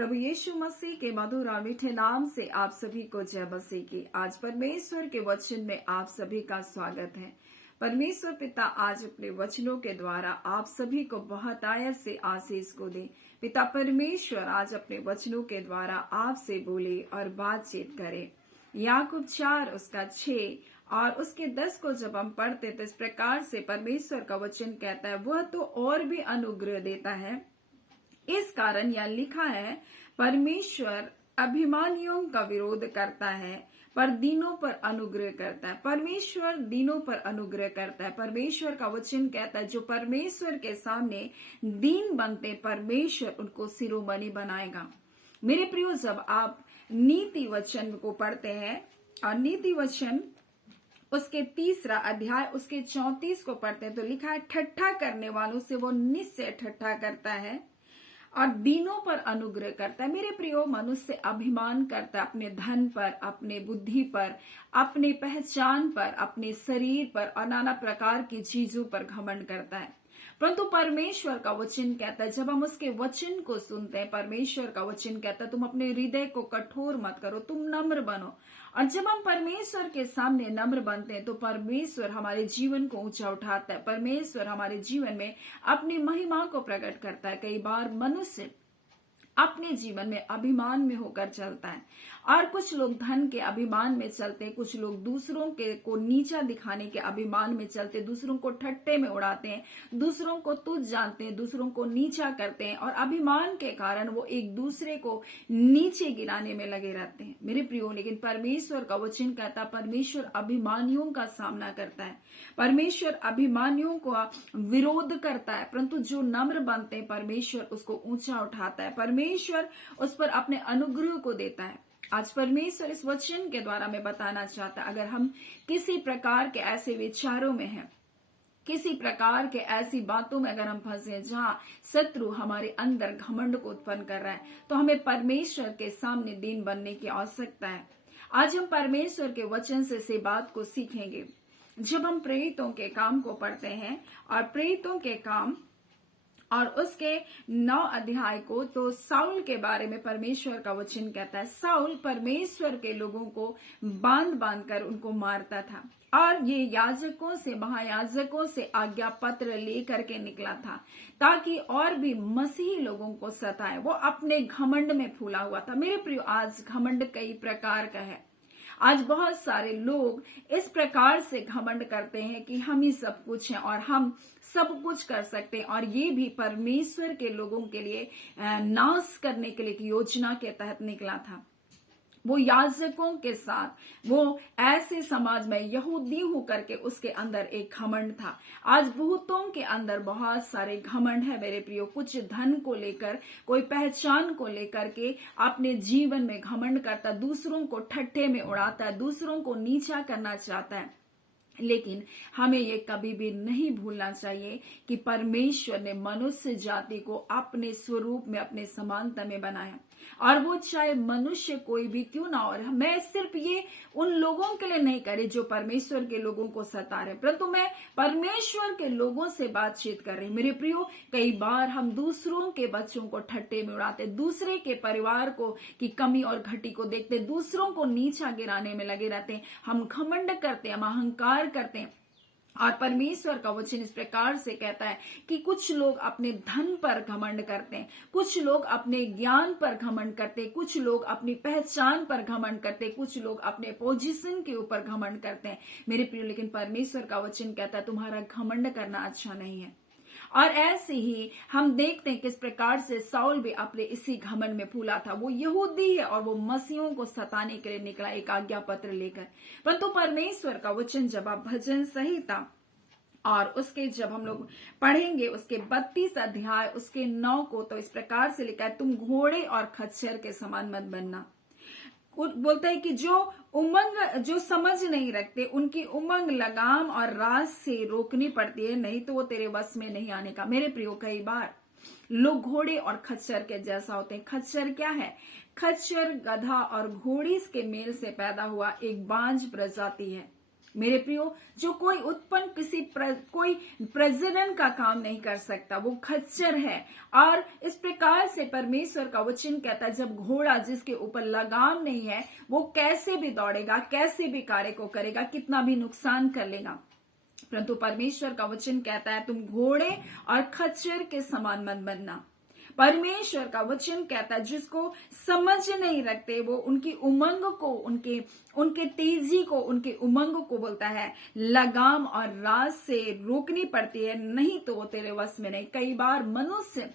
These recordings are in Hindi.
प्रभु यीशु मसीह के मधुर और मीठे नाम से आप सभी को जय मसीह की। आज परमेश्वर के वचन में आप सभी का स्वागत है। परमेश्वर पिता आज अपने वचनों के द्वारा आप सभी को बहुत आयत से आशीष को दे। पिता परमेश्वर आज अपने वचनों के द्वारा आपसे बोले और बातचीत करे। याकूब 4 उसका 6 और उसके 10 को जब हम पढ़ते तो इस प्रकार से परमेश्वर का वचन कहता है, वह तो और भी अनुग्रह देता है। इस कारण यह लिखा है, परमेश्वर अभिमानियों का विरोध करता है पर दीनों पर अनुग्रह करता है। परमेश्वर दीनों पर अनुग्रह करता है। परमेश्वर का वचन कहता है, जो परमेश्वर के सामने दीन बनते परमेश्वर उनको शिरोमणि बनाएगा। मेरे प्रियो, जब आप नीति वचन को पढ़ते हैं और नीति वचन उसके 3 अध्याय उसके 34 को पढ़ते हैं तो लिखा है, ठट्ठा करने वालों से वो निश्चय ठट्ठा करता है और दीनों पर अनुग्रह करता है। मेरे प्रियो, मनुष्य अभिमान करता है अपने धन पर, अपने बुद्धि पर, अपने पहचान पर, अपने शरीर पर और नाना प्रकार की चीजों पर घमंड करता है। परंतु परमेश्वर का वचन कहता है, जब हम उसके वचन को सुनते हैं, परमेश्वर का वचन कहता है, तुम अपने हृदय को कठोर मत करो, तुम नम्र बनो। और जब हम परमेश्वर के सामने नम्र बनते हैं तो परमेश्वर हमारे जीवन को ऊंचा उठाता है। परमेश्वर हमारे जीवन में अपनी महिमा को प्रकट करता है। कई बार मनुष्य अपने जीवन में अभिमान में होकर चलता है और कुछ लोग धन के अभिमान में चलते हैं, कुछ लोग दूसरों के को नीचा दिखाने के अभिमान में चलते हैं, दूसरों को ठट्टे में उड़ाते हैं, दूसरों को तुच्छ जानते हैं, दूसरों को नीचा करते हैं और अभिमान के कारण वो एक दूसरे को नीचे गिराने में लगे रहते हैं। मेरे प्रियो, लेकिन परमेश्वर का वचन कहता, परमेश्वर अभिमानियों का सामना करता है, परमेश्वर अभिमानियों का विरोध करता है, परंतु जो नम्र बनते हैं परमेश्वर उसको ऊंचा उठाता है, परमेश्वर उस पर अपने अनुग्रह को देता है। आज परमेश्वर इस वचन के द्वारा मैं बताना चाहता, अगर हम किसी प्रकार के ऐसे विचारों में हैं, किसी प्रकार के ऐसी बातों में अगर हम फंसे जहां शत्रु हमारे अंदर घमंड को उत्पन्न कर रहा है, तो हमें परमेश्वर के सामने दीन बनने की आवश्यकता है। आज हम परमेश्वर के वचन से बात को सीखेंगे। जब हम प्रेरितों के काम को पढ़ते हैं और प्रेरितों के काम और उसके 9 अध्याय को, तो साउल के बारे में परमेश्वर का वचन कहता है, साउल परमेश्वर के लोगों को बांध बांध कर उनको मारता था और ये याजकों से, महायाजकों से आज्ञा पत्र लेकर के निकला था ताकि और भी मसीही लोगों को सताए। वो अपने घमंड में फूला हुआ था। मेरे प्रियो, आज घमंड कई प्रकार का है। आज बहुत सारे लोग इस प्रकार से घमंड करते हैं कि हम ही सब कुछ हैं और हम सब कुछ कर सकते हैं, और ये भी परमेश्वर के लोगों के लिए नाश करने के लिए एक योजना के तहत निकला था। वो याजकों के साथ वो ऐसे समाज में यहूदी होकर के उसके अंदर एक घमंड था। आज बहुतों के अंदर बहुत सारे घमंड है मेरे प्रियो। कुछ धन को लेकर, कोई पहचान को लेकर के अपने जीवन में घमंड करता, दूसरों को ठट्ठे में उड़ाता है, दूसरों को नीचा करना चाहता है। लेकिन हमें ये कभी भी नहीं भूलना चाहिए कि परमेश्वर ने मनुष्य जाति को अपने स्वरूप में, अपने समानता में बनाया, और वो चाहे मनुष्य कोई भी क्यों ना हो। मैं सिर्फ ये उन लोगों के लिए नहीं करी जो परमेश्वर के लोगों को सता रहे, परंतु मैं परमेश्वर के लोगों से बातचीत कर रही। मेरे प्रियो, कई बार हम दूसरों के बच्चों को ठट्टे में उड़ाते, दूसरे के परिवार को की कमी और घटी को देखते, दूसरों को नीचा गिराने में लगे रहते हैं, हम घमंड करते हैं, हम अहंकार करते हैं। और परमेश्वर का वचन इस प्रकार से कहता है कि कुछ लोग अपने धन पर घमंड करते हैं, कुछ लोग अपने ज्ञान पर घमंड करते हैं, कुछ लोग अपनी पहचान पर घमंड करते हैं, कुछ लोग अपने पोजीशन के ऊपर घमंड करते हैं। मेरे प्रिय, लेकिन परमेश्वर का वचन कहता है तुम्हारा घमंड करना अच्छा नहीं है। और ऐसे ही हम देखते हैं किस प्रकार से साउल भी अपने इसी घमंड में फूला था। वो यहूदी है और वो मसीहों को सताने के लिए निकला एक आज्ञा पत्र लेकर। परंतु परमेश्वर का वचन जब आप भजन संहिता और उसके जब हम लोग पढ़ेंगे उसके 32 अध्याय उसके 9 को, तो इस प्रकार से लिखा है, तुम घोड़े और खच्चर के समान मत बनना। बोलता है कि जो समझ नहीं रखते उनकी उमंग लगाम और राज से रोकनी पड़ती है, नहीं तो वो तेरे वश में नहीं आने का। मेरे प्रियो, कई बार लोग घोड़े और खच्चर के जैसा होते हैं। खच्चर क्या है? खच्चर गधा और घोड़ी के मेल से पैदा हुआ एक बांझ प्रजाति है। मेरे प्रियो, जो कोई उत्पन्न कोई प्रजनन का काम नहीं कर सकता, वो खच्चर है। और इस प्रकार से परमेश्वर का वचन कहता है, जब घोड़ा जिसके ऊपर लगाम नहीं है, वो कैसे भी दौड़ेगा, कैसे भी कार्य को करेगा, कितना भी नुकसान कर लेगा, परंतु परमेश्वर का वचन कहता है तुम घोड़े और खच्चर के समान मत बनना। परमेश्वर का वचन कहता है जिसको समझ नहीं रखते, वो उनकी उमंग को, उनके तेजी को, उनके उमंग को बोलता है लगाम और राज से रोकनी पड़ती है, नहीं तो वो तेरे वश में नहीं। कई बार मनुष्य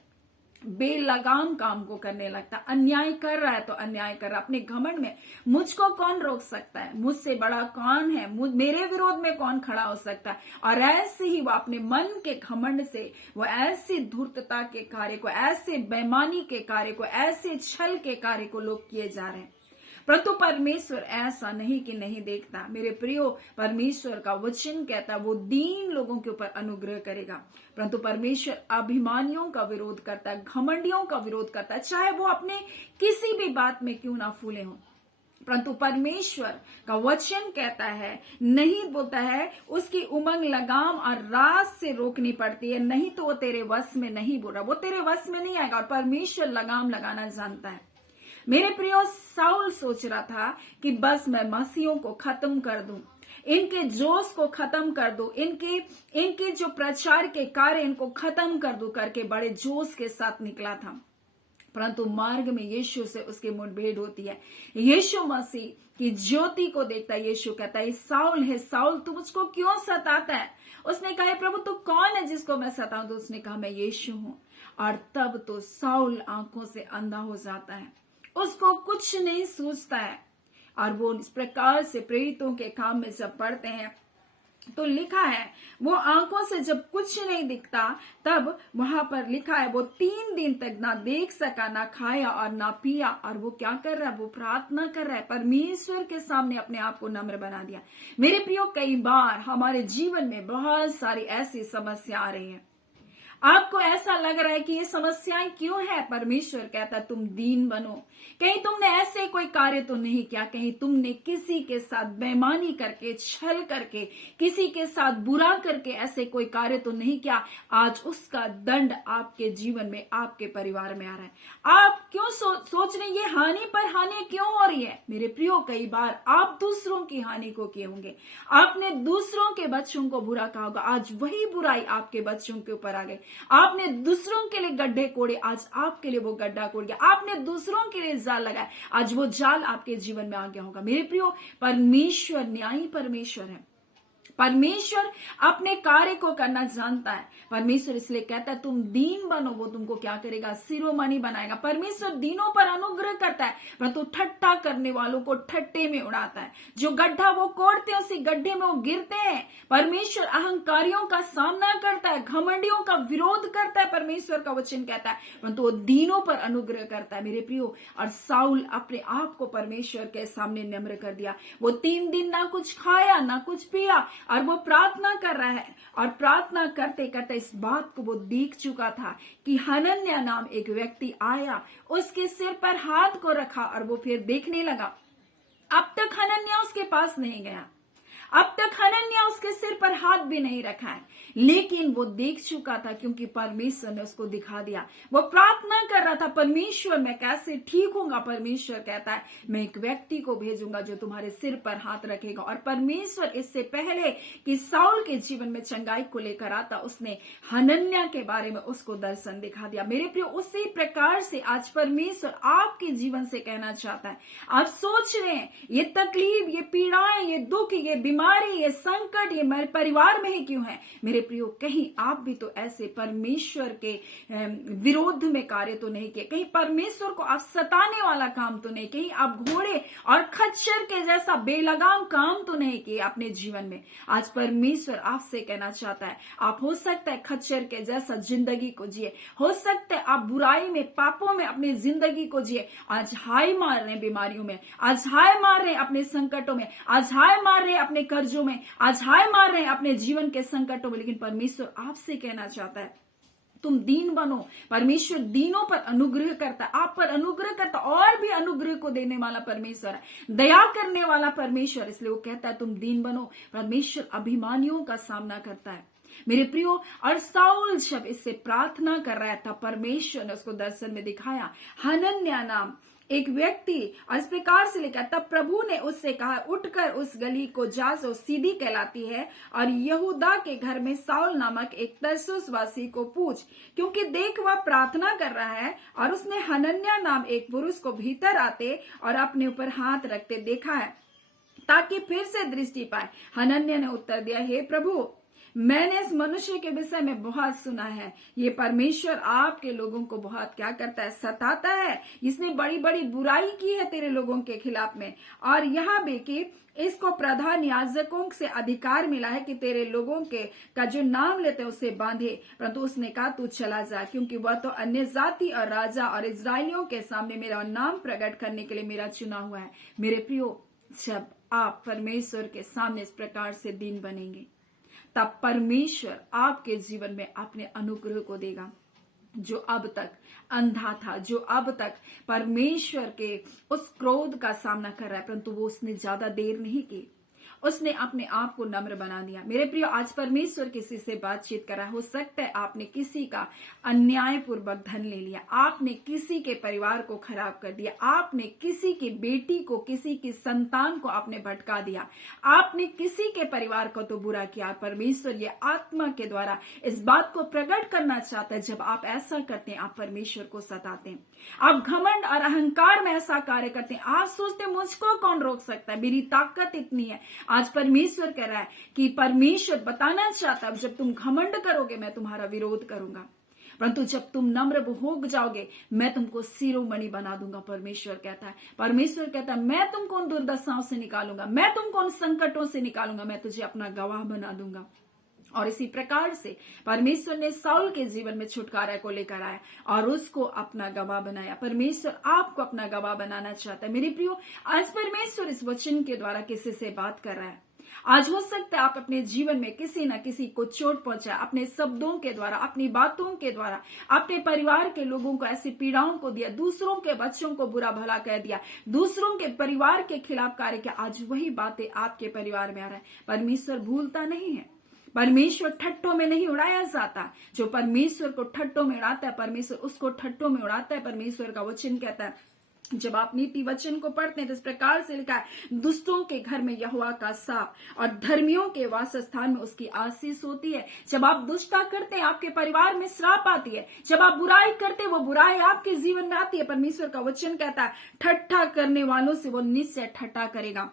बेलगाम काम को करने लगता, अन्याय कर रहा है तो अन्याय कर रहा, अपने घमंड में मुझको कौन रोक सकता है, मुझसे बड़ा कौन है, मेरे विरोध में कौन खड़ा हो सकता है। और ऐसे ही वो अपने मन के घमंड से वो ऐसी धूर्तता के कार्य को, ऐसे बेईमानी के कार्य को, ऐसे छल के कार्य को लोग किए जा रहे हैं। परंतु परमेश्वर ऐसा नहीं कि नहीं देखता। मेरे प्रियो, परमेश्वर का वचन कहता वो दीन लोगों के ऊपर अनुग्रह करेगा, परंतु परमेश्वर अभिमानियों का विरोध करता है, घमंडियों का विरोध करता है, चाहे वो अपने किसी भी बात में क्यों ना फूले हों। परंतु परमेश्वर का वचन कहता है, नहीं बोलता है उसकी उमंग लगाम और राज से रोकनी पड़ती है, नहीं तो वो तेरे वश में नहीं, बोल रहा वो तेरे वश में नहीं आएगा। और परमेश्वर लगाम लगाना जानता है। मेरे प्रियो, साउल सोच रहा था कि बस मैं मसीहों को खत्म कर दूं, इनके जोश को खत्म कर दूं, इनके जो प्रचार के कार्य इनको खत्म कर दूं करके बड़े जोश के साथ निकला था। परंतु मार्ग में यीशु से उसकी मुठभेड़ होती है। यीशु मसीह की ज्योति को देखता है। यीशु कहता है साउल है साउल, तू मुझको क्यों सताता है। उसने कहा प्रभु तू कौन है जिसको मैं सताऊं। तो उसने कहा मैं यीशु हूं। और तब तो साउल आंखों से अंधा हो जाता है, उसको कुछ नहीं सूझता है। और वो इस प्रकार से प्रेरितों के काम में जब पढ़ते हैं तो लिखा है वो आंखों से जब कुछ नहीं दिखता, तब वहां पर लिखा है वो 3 दिन तक ना देख सका, ना खाया और ना पिया। और वो क्या कर रहा है, वो प्रार्थना कर रहा है, परमेश्वर के सामने अपने आप को नम्र बना दिया। मेरे प्रियो, कई बार हमारे जीवन में बहुत सारी ऐसी समस्या आ रही है, आपको ऐसा लग रहा है कि ये समस्याएं क्यों है। परमेश्वर कहता तुम दीन बनो। कहीं तुमने ऐसे कोई कार्य तो नहीं किया, कहीं तुमने किसी के साथ बेईमानी करके, छल करके, किसी के साथ बुरा करके ऐसे कोई कार्य तो नहीं किया। आज उसका दंड आपके जीवन में, आपके परिवार में आ रहा है। आप क्यों सोच रहे ये हानि पर हानि क्यों हो रही है। मेरे प्रियो, कई बार आप दूसरों की हानि को किए होंगे, आपने दूसरों के बच्चों को बुरा कहा होगा, आज वही बुराई आपके बच्चों के ऊपर आ गई। आपने दूसरों के लिए गड्ढे कोड़े, आज आपके लिए वो गड्ढा कोड़ गया। आपने दूसरों के लिए जाल लगाया, आज वो जाल आपके जीवन में आ गया होगा। मेरे प्रियो, परमेश्वर न्यायी परमेश्वर है। परमेश्वर अपने कार्य को करना जानता है। परमेश्वर इसलिए कहता है तुम दीन बनो, वो तुमको क्या करेगा, शिरोमणि बनाएगा। परमेश्वर दीनों पर अनुग्रह करता है, परंतु ठट्ठा करने वालों को ठट्टे में उड़ाता है। जो गड्ढा वो कोड़ते हैं उसी गड्ढे में वो गिरते हैं। परमेश्वर अहंकारियों का सामना करता है, घमंडियों का विरोध करता है, परमेश्वर का वचन कहता है, परंतु वो दीनों पर अनुग्रह करता है। मेरे प्रियो, और साउल अपने आप को परमेश्वर के सामने नम्र कर दिया। वो 3 दिन ना कुछ खाया ना कुछ पिया, और वो प्रार्थना कर रहा है। और प्रार्थना करते करते इस बात को वो देख चुका था कि हनन्याह नाम एक व्यक्ति आया, उसके सिर पर हाथ को रखा और वो फिर देखने लगा। अब तक हनन्याह उसके पास नहीं गया, अब तक हनन्याह उसके सिर पर हाथ भी नहीं रखा है, लेकिन वो देख चुका था क्योंकि परमेश्वर ने उसको दिखा दिया। वो प्रार्थना कर रहा था, परमेश्वर मैं कैसे ठीक होऊंगा। परमेश्वर कहता है मैं एक व्यक्ति को भेजूंगा जो तुम्हारे सिर पर हाथ रखेगा। और परमेश्वर इससे पहले कि साउल के जीवन में चंगाई को लेकर आता, उसने हनन्याह के बारे में उसको दर्शन दिखा दिया। मेरे प्रिय, उसी प्रकार से आज परमेश्वर आपके जीवन से कहना चाहता है। आप सोच रहे हैं ये तकलीफ, ये पीड़ाएं, ये दुख, ये बीमारी, ये संकट ये मेरे परिवार में ही क्यों है। मेरे प्रियो, कहीं आप भी तो ऐसे परमेश्वर के विरोध में कार्य तो नहीं किए, कहीं परमेश्वर को आप सताने वाला काम तो नहीं, कहीं आप घोड़े और खच्चर के जैसा बेलगाम काम तो नहीं किए अपने जीवन में। आज परमेश्वर आपसे कहना चाहता है, आप हो सकता है खच्चर के जैसा जिंदगी को जिए, हो सकता है आप बुराई में, पापों में अपनी जिंदगी को जिए। आज हाय मार रहे हैं बीमारियों में, आज हाय मार रहे हैं अपने संकटों में, आज हाय मार रहे हैं अपने कर्जों में, आज हाय मार रहे हैं अपने जीवन के संकटों में। लेकिन परमेश्वर आपसे कहना चाहता है तुम दीन बनो। परमेश्वर दीनों पर अनुग्रह करता है, आप पर अनुग्रह करता, और भी अनुग्रह को देने वाला परमेश्वर है, दया करने वाला परमेश्वर। इसलिए वो कहता है तुम दीन बनो। परमेश्वर अभिमानियों का सामना करता है मेरे प्रियो। और साउल जब इससे प्रार्थना कर रहा था, परमेश्वर ने उसको दर्शन में दिखाया, हनन्याह नाम एक व्यक्ति, और इस प्रकार से लिखा, तब प्रभु ने उससे कहा, उठकर उस गली को जा जो सीधी कहलाती है, और यहूदा के घर में साउल नामक एक तरसुसवासी को पूछ, क्योंकि देख वह प्रार्थना कर रहा है। और उसने हनन्याह नाम एक पुरुष को भीतर आते और अपने ऊपर हाथ रखते देखा है, ताकि फिर से दृष्टि पाए। हनन्याह ने उत्तर दिया, हे प्रभु, मैंने इस मनुष्य के विषय में बहुत सुना है। ये परमेश्वर आपके लोगों को बहुत क्या करता है, सताता है। इसने बड़ी बड़ी बुराई की है तेरे लोगों के खिलाफ में। और यहाँ भी कि इसको प्रधान याजकों से अधिकार मिला है कि तेरे लोगों के का जो नाम लेते हैं उसे बांधे। परंतु उसने कहा, तू चला जा, क्योंकि वह तो अन्य जाति और राजा और इजरायलियों के सामने मेरा नाम प्रकट करने के लिए मेरा चुना हुआ है। मेरे प्रियो, जब आप परमेश्वर के सामने इस प्रकार से दीन बनेंगे, तब परमेश्वर आपके जीवन में अपने अनुग्रह को देगा। जो अब तक अंधा था, जो अब तक परमेश्वर के उस क्रोध का सामना कर रहा है, परंतु वो उसने ज्यादा देर नहीं की, उसने अपने आप को नम्र बना दिया। मेरे प्रियो, आज परमेश्वर किसी से बातचीत करा, हो सकता है आपने किसी का अन्यायपूर्वक धन ले लिया, आपने किसी के परिवार को खराब कर दिया, आपने किसी की बेटी को, किसी की संतान को आपने भटका दिया, आपने किसी के परिवार को तो बुरा किया। परमेश्वर ये आत्मा के द्वारा इस बात को प्रकट करना चाहता है, जब आप ऐसा करते हैं आप परमेश्वर को सताते हैं, आप घमंड और अहंकार में ऐसा कार्य करते हैं, आप सोचते हैं मुझको कौन रोक सकता है, मेरी ताकत इतनी है। आज परमेश्वर कह रहा है कि परमेश्वर बताना चाहता है, जब तुम घमंड करोगे मैं तुम्हारा विरोध करूंगा, परंतु जब तुम नम्र हो जाओगे मैं तुमको शिरोमणि बना दूंगा। परमेश्वर कहता है, परमेश्वर कहता है, मैं तुमको उन दुर्दशाओं से निकालूंगा, मैं तुमको उन संकटों से निकालूंगा, मैं तुझे अपना गवाह बना दूंगा। और इसी प्रकार से परमेश्वर ने साउल के जीवन में छुटकारा को लेकर आया और उसको अपना गवाह बनाया। परमेश्वर आपको अपना गवाह बनाना चाहता है। मेरे प्रियो, आज परमेश्वर इस वचन के द्वारा किसी से बात कर रहा है। आज हो सकता है आप अपने जीवन में किसी न किसी को चोट पहुंचाया, अपने शब्दों के द्वारा, अपनी बातों के द्वारा, अपने परिवार के लोगों को ऐसी पीड़ाओं को दिया, दूसरों के बच्चों को बुरा भला कह दिया, दूसरों के परिवार के खिलाफ कार्य किया। आज वही बातें आपके परिवार में आ रहा है। परमेश्वर भूलता नहीं है, परमेश्वर ठट्टों में नहीं उड़ाया जाता। जो परमेश्वर को ठट्टों में उड़ाता है, परमेश्वर उसको ठट्टों में उड़ाता है। परमेश्वर का वचन कहता है, जब आप नीति वचन को पढ़ते हैं तो इस प्रकार से लिखा है, दुष्टों के घर में यहोवा का साप और धर्मियों के वास स्थान में उसकी आशीष होती है। जब आप दुष्टता करते हैं आपके परिवार में श्राप आती है, जब आप बुराई करते हैं वो बुराई आपके जीवन में आती है। परमेश्वर का वचन कहता है, ठट्ठा करने वालों से वो निश्चय ठट्ठा करेगा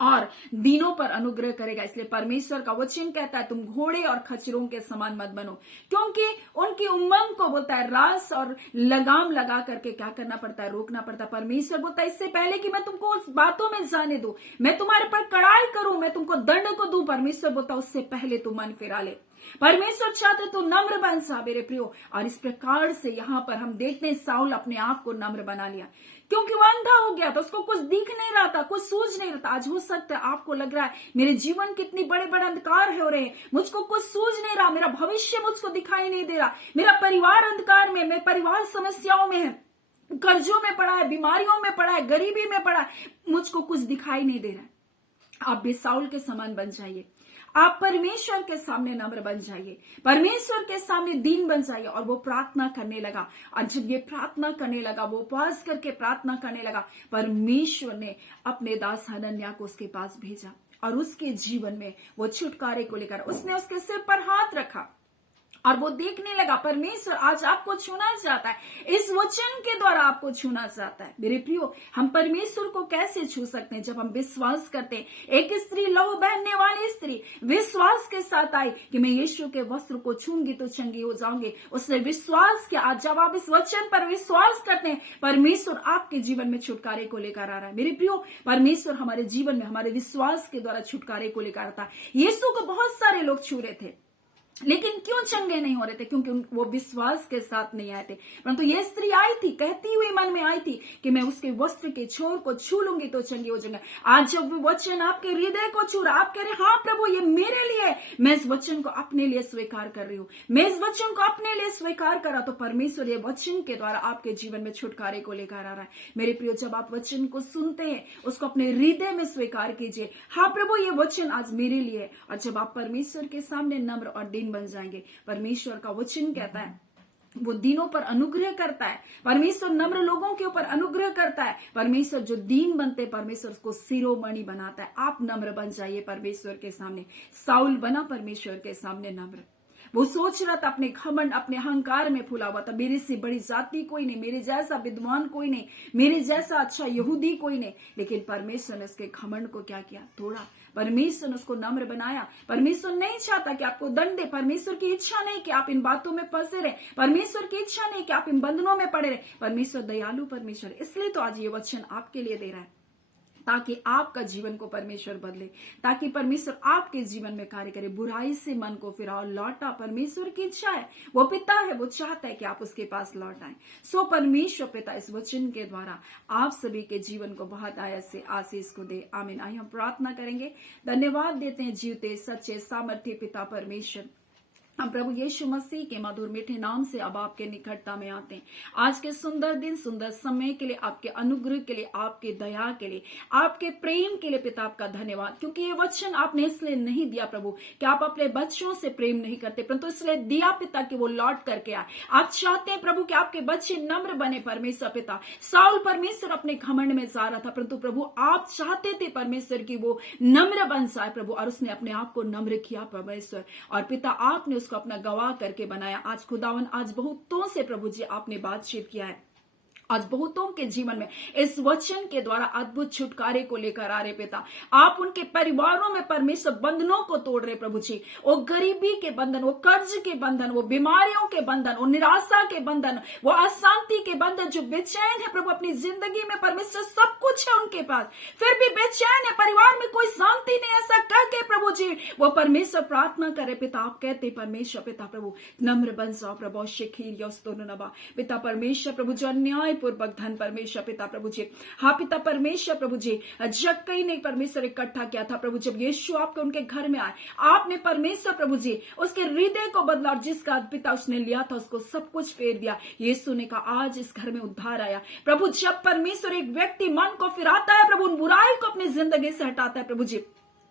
और दीनों पर अनुग्रह करेगा। इसलिए परमेश्वर का वचन कहता है, तुम घोड़े और खच्चरों के समान मत बनो, क्योंकि उनकी उमंग को बोलता है रास और लगाम लगा करके क्या करना पड़ता है, रोकना पड़ता है। परमेश्वर बोलता है, इससे पहले कि मैं तुमको उस बातों में जाने दूं, मैं तुम्हारे पर कड़ाई करूं, मैं तुमको दंड को दूं, परमेश्वर बोलता है उससे पहले तू मन फिरा ले। परमेश्वर चाहते तो नम्र बन जा मेरे प्रियो। और इस प्रकार से यहाँ पर हम देखते हैं साउल अपने आप को नम्र बना लिया, क्योंकि वो अंधा हो गया था, उसको कुछ दिख नहीं रहा था, कुछ सूझ नहीं रहा था। आज हो सकता है आपको लग रहा है मेरे जीवन कितनी बड़े बड़े अंधकार हो रहे हैं, मुझको कुछ सूझ नहीं रहा, मेरा भविष्य मुझको दिखाई नहीं दे रहा, मेरा परिवार अंधकार में, मेरा परिवार समस्याओं में है, कर्जों में पड़ा है, बीमारियों में पड़ा है, गरीबी में पड़ा है, मुझको कुछ दिखाई नहीं दे रहा है। आप भी साउल के समान बन जाइए, आप परमेश्वर के सामने नम्र बन जाइए, परमेश्वर के सामने दीन बन जाइए। और वो प्रार्थना करने लगा, और जब ये प्रार्थना करने लगा, वो उपवास करके प्रार्थना करने लगा, परमेश्वर ने अपने दास हनन्याह को उसके पास भेजा और उसके जीवन में वो छुटकारे को लेकर उसने उसके सिर पर हाथ रखा और वो देखने लगा। परमेश्वर आज आपको छूना चाहता है, इस वचन के द्वारा आपको छूना चाहता है। मेरे प्रियो, हम परमेश्वर को कैसे छू सकते हैं? जब हम विश्वास करते हैं। एक स्त्री, लहू बहने वाली स्त्री, विश्वास के साथ आई कि मैं यीशु के वस्त्र को छूंगी तो चंगी हो जाऊंगी। उसने विश्वास किया। आज जब आप इस वचन पर विश्वास करते हैं, परमेश्वर आपके जीवन में छुटकारे को लेकर आ रहा है। मेरे प्रियो, परमेश्वर हमारे जीवन में हमारे विश्वास के द्वारा छुटकारे को लेकर आता है। यीशु को बहुत सारे लोग छू रहे थे, लेकिन क्यों चंगे नहीं हो रहे थे? क्योंकि वो विश्वास के साथ नहीं आए थे। परंतु ये स्त्री आई थी, कहती हुई मन में आई थी कि मैं उसके वस्त्र के छोर को छू लूंगी तो चंगी हो जाऊंगा। आज जब वो वचन आपके हृदय को छू रहा, आप कह रहे हाँ प्रभु ये मेरे लिए, मैं इस वचन को अपने लिए स्वीकार कर रही हूँ, मैं इस वचन को अपने लिए स्वीकार करा, तो परमेश्वर ये वचन के द्वारा आपके जीवन में छुटकारे को लेकर आ रहा है। मेरे प्रियो, जब आप वचन को सुनते हैं उसको अपने हृदय में स्वीकार कीजिए, हाँ प्रभु ये वचन आज मेरे लिए। और जब आप परमेश्वर के सामने नम्र और दीन बन जाएंगे, परमेश्वर का वचन कहता है वो दीनों पर अनुग्रह करता है। परमेश्वर नम्र लोगों के ऊपर अनुग्रह करता है। परमेश्वर जो दीन बनते, परमेश्वर उसको शिरोमणि बनाता है। आप नम्र बन जाइए परमेश्वर के सामने। साउल बना परमेश्वर के सामने नम्र। वो सोच रहा था, अपने घमंड अपने अहंकार में फूला हुआ था, मेरे से बड़ी जाति कोई नहीं, मेरे जैसा विद्वान कोई नहीं, मेरे जैसा अच्छा यहूदी कोई नहीं। लेकिन परमेश्वर ने उसके घमंड को क्या किया? तोड़ा। परमेश्वर ने उसको नम्र बनाया। परमेश्वर नहीं चाहता कि आपको दंड दे। परमेश्वर की इच्छा नहीं कि आप इन बातों में फंसे रहे। परमेश्वर की इच्छा नहीं कि आप इन बंधनों में पड़े रहे। परमेश्वर दयालु परमेश्वर, इसलिए तो आज ये वचन आपके लिए दे रहा है, ताकि आपका जीवन को परमेश्वर बदले, ताकि परमेश्वर आपके जीवन में कार्य करे। बुराई से मन को फिराओ, लौटा। परमेश्वर की इच्छा है, वो पिता है, वो चाहता है कि आप उसके पास लौट आए। सो परमेश्वर पिता इस वचन के द्वारा आप सभी के जीवन को बहुत आयत से आशीष को दे। आमीन। आइए हम प्रार्थना करेंगे। धन्यवाद देते हैं जीवते सच्चे सामर्थ्य पिता परमेश्वर, हम प्रभु यीशु मसीह के मधुर मीठे नाम से अब आपके निकटता में आते हैं। आज के सुंदर दिन, सुंदर समय के लिए, आपके अनुग्रह के लिए, आपके दया के लिए, आपके प्रेम के लिए पिता आपका धन्यवाद। क्योंकि ये वचन आपने इसलिए नहीं दिया प्रभु कि आप अपने बच्चों से प्रेम नहीं करते, परंतु इसलिए दिया पिता कि वो लौट करके आए। आप चाहते हैं प्रभु कि आपके बच्चे नम्र बने परमेश्वर पिता। साउल परमेश्वर अपने घमंड में जा रहा था, परंतु प्रभु आप चाहते थे परमेश्वर की वो नम्र बन जाए प्रभु, और उसने अपने आप को नम्र किया परमेश्वर। और पिता आपने उसको अपना गवाह करके बनाया। आज खुदावन, आज बहुतों से प्रभु जी आपने बातचीत किया है। आज बहुतों के जीवन में इस वचन के द्वारा अद्भुत छुटकारे को लेकर आ रहे पिता। आप उनके परिवारों में परमेश्वर बंधनों को तोड़ रहे प्रभु जी। वो गरीबी के बंधन, वो कर्ज के बंधन, वो बीमारियों के बंधन, वो निराशा के बंधन, वो अशांति के बंधन, जो बेचैन है प्रभु अपनी जिंदगी में, परमेश्वर सब कुछ है उनके पास, फिर भी बेचैन है, परिवार में कोई शांति नहीं, ऐसा कह के प्रभु जी वो परमेश्वर प्रार्थना करे पिता। आप कहते परमेश्वर पिता प्रभु नम्र बन जाओ प्रभु। शेखीर योस्तोनबा पिता परमेश्वर प्रभु, जो अन्याय पूर्वक धन परमेश्वर पिता प्रभु जी, हाँ पिता परमेश्वर प्रभु जी, जग कहीं नहीं परमेश्वर इकट्ठा किया था प्रभु। जब यीशु आपके उनके घर में आए, आपने परमेश्वर प्रभु जी उसके हृदय को बदला, और जिसका पिता उसने लिया था उसको सब कुछ फेर दिया। यीशु ने कहा आज इस घर में उद्धार आया प्रभु। जब परमेश्वर एक व्यक्ति मन को फिराता है प्रभु, उन बुराई को अपनी जिंदगी से हटाता है प्रभु जी,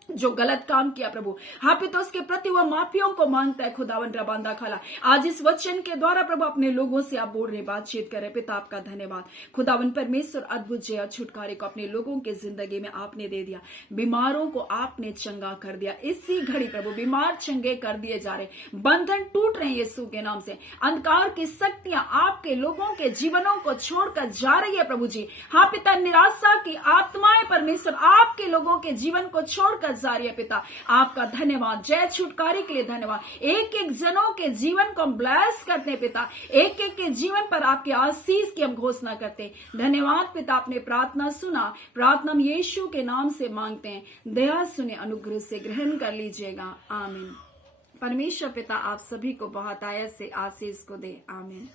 जो गलत काम किया प्रभु, हाँ पिता उसके प्रति वह माफियों को मांगता है खुदावन रबांदा खाला। आज इस वचन के द्वारा प्रभु अपने लोगों से आप बोल रहे, बातचीत करें पिता। आपका धन्यवाद खुदावन परमेश्वर, अद्भुत जय छुटकारे को अपने लोगों के जिंदगी में आपने दे दिया। बीमारों को आपने चंगा कर दिया। इसी घड़ी प्रभु बीमार चंगे कर दिए जा रहे, बंधन टूट रहे हैं यीशु के नाम से। अंधकार की शक्तियां आपके लोगों के जीवनों को छोड़कर जा रही है प्रभु जी। हाँ पिता निराशा की आत्माएं परमेश्वर आपके लोगों के जीवन को छोड़कर जा रही है पिता। आपका धन्यवाद, जय छुटकारे के लिए धन्यवाद। एक एक जनों के जीवन को हम ब्लेस करते हैं पिता, एक एक के जीवन पर आपके आशीष की हम घोषणा करते हैं। धन्यवाद पिता, आपने प्रार्थना सुना। प्रार्थना हम यीशु के नाम से मांगते हैं। दया सुने, अनुग्रह से ग्रहण कर लीजिएगा। आमीन। परमेश्वर पिता आप सभी को बहुत आयत से आशीष को दे। आमीन।